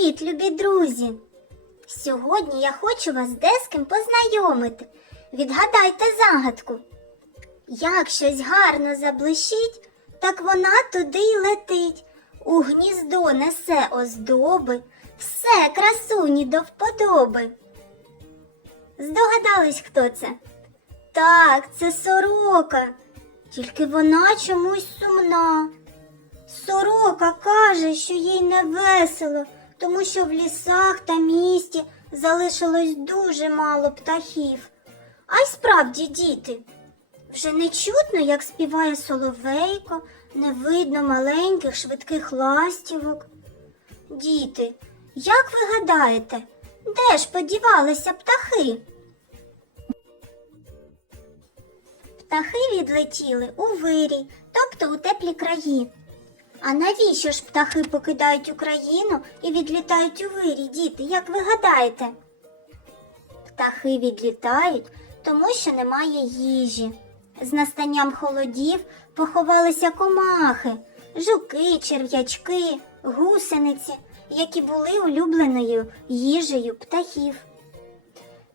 Привіт, любі друзі! Сьогодні я хочу вас з деським познайомити. Відгадайте загадку. Як щось гарно заблищить, так вона туди й летить. У гніздо несе оздоби, все красуні до вподоби. Здогадались, хто це? Так, це сорока. Тільки вона чомусь сумна. Сорока каже, що їй не весело, тому що в лісах та місті залишилось дуже мало птахів. А й справді, діти, вже не чутно, як співає соловейко, не видно маленьких швидких ластівок. Діти, як ви гадаєте, де ж подівалися птахи? Птахи відлетіли у вирій, тобто у теплі краї. А навіщо ж птахи покидають Україну і відлітають у вирій, діти, як ви гадаєте? Птахи відлітають, тому що немає їжі. З настанням холодів поховалися комахи, жуки, черв'ячки, гусениці, які були улюбленою їжею птахів.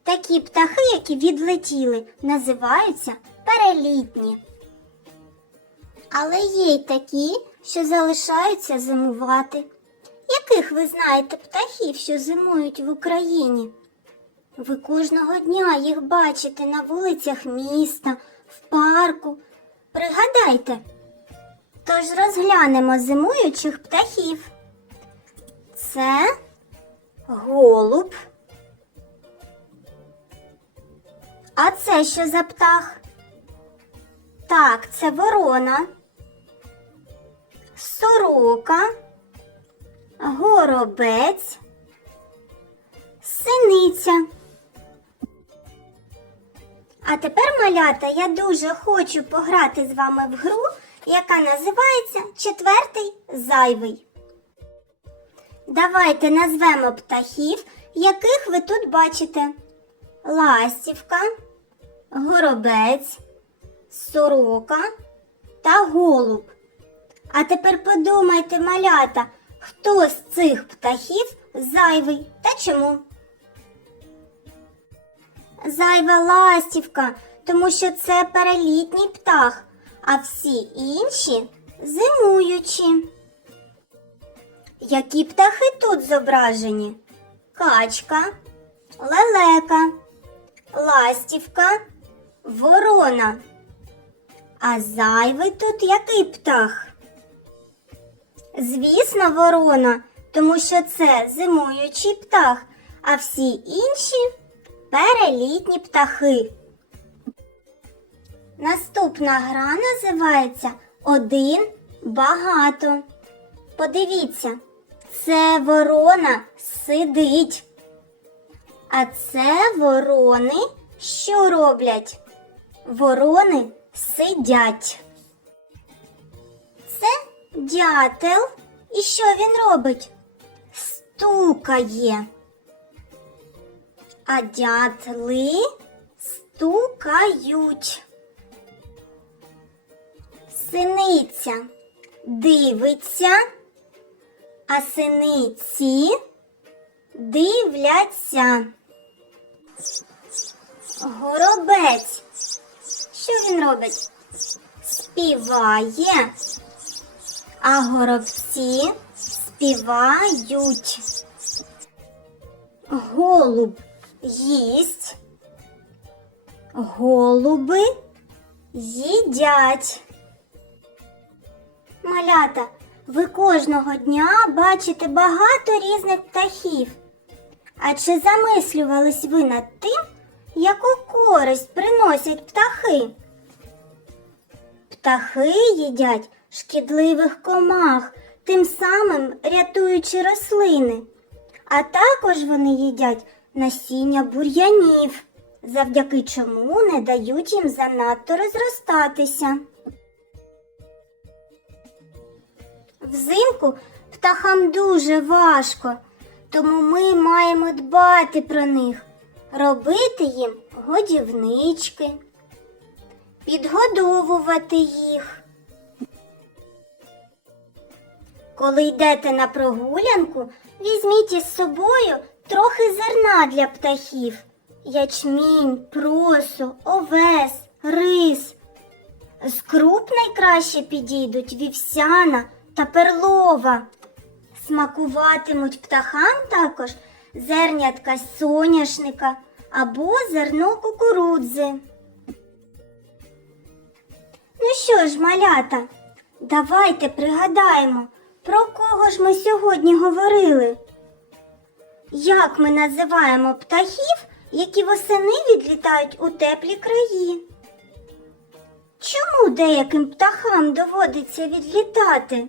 Такі птахи, які відлетіли, називаються перелітні. Але є й такі, що залишаються зимувати. Яких ви знаєте птахів, що зимують в Україні? Ви кожного дня їх бачите на вулицях міста, в парку. Пригадайте. Тож розглянемо зимуючих птахів. Це голуб. А це що за птах? Так, це ворона, сорока, горобець, синиця. А тепер, малята, я дуже хочу пограти з вами в гру, яка називається Четвертий зайвий. Давайте назвемо птахів, яких ви тут бачите: ластівка, горобець сорока та голуб. А тепер подумайте, малята, хто з цих птахів зайвий та чому? Зайва ластівка, тому що це перелітній птах, а всі інші зимуючі. Які птахи тут зображені? Качка, лелека, ластівка, ворона. А зайвий тут який птах? Звісно, ворона, тому що це зимуючий птах, а всі інші перелітні птахи. Наступна гра називається Один багато. Подивіться, це ворона сидить. А це ворони що роблять? Ворони сидять. Дятел. І що він робить? Стукає. А дятли стукають. Синиця дивиться, а синиці дивляться. Горобець. Що він робить? Співає, а горобці співають. Голуб їсть. Голуби їдять. Малята, ви кожного дня бачите багато різних птахів. А чи замислювались ви над тим, яку користь приносять птахи? Птахи їдять шкідливих комах, тим самим рятуючи рослини. А також вони їдять насіння бур'янів, завдяки чому не дають їм занадто розростатися. Взимку птахам дуже важко, тому ми маємо дбати про них, робити їм годівнички, підгодовувати їх. Коли йдете на прогулянку, візьміть із собою трохи зерна для птахів: ячмінь, просо, овес, рис. З круп найкраще підійдуть вівсяна та перлова. Смакуватимуть птахам також зернятка соняшника або зерно кукурудзи. Ну що ж, малята, давайте пригадаємо, про кого ж ми сьогодні говорили. Як ми називаємо птахів, які восени відлітають у теплі краї? Чому деяким птахам доводиться відлітати?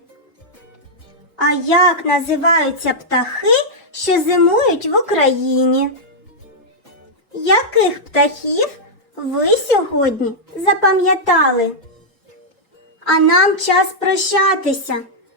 А як називаються птахи, що зимують в Україні? Яких птахів ви сьогодні запам'ятали? А нам час прощатися.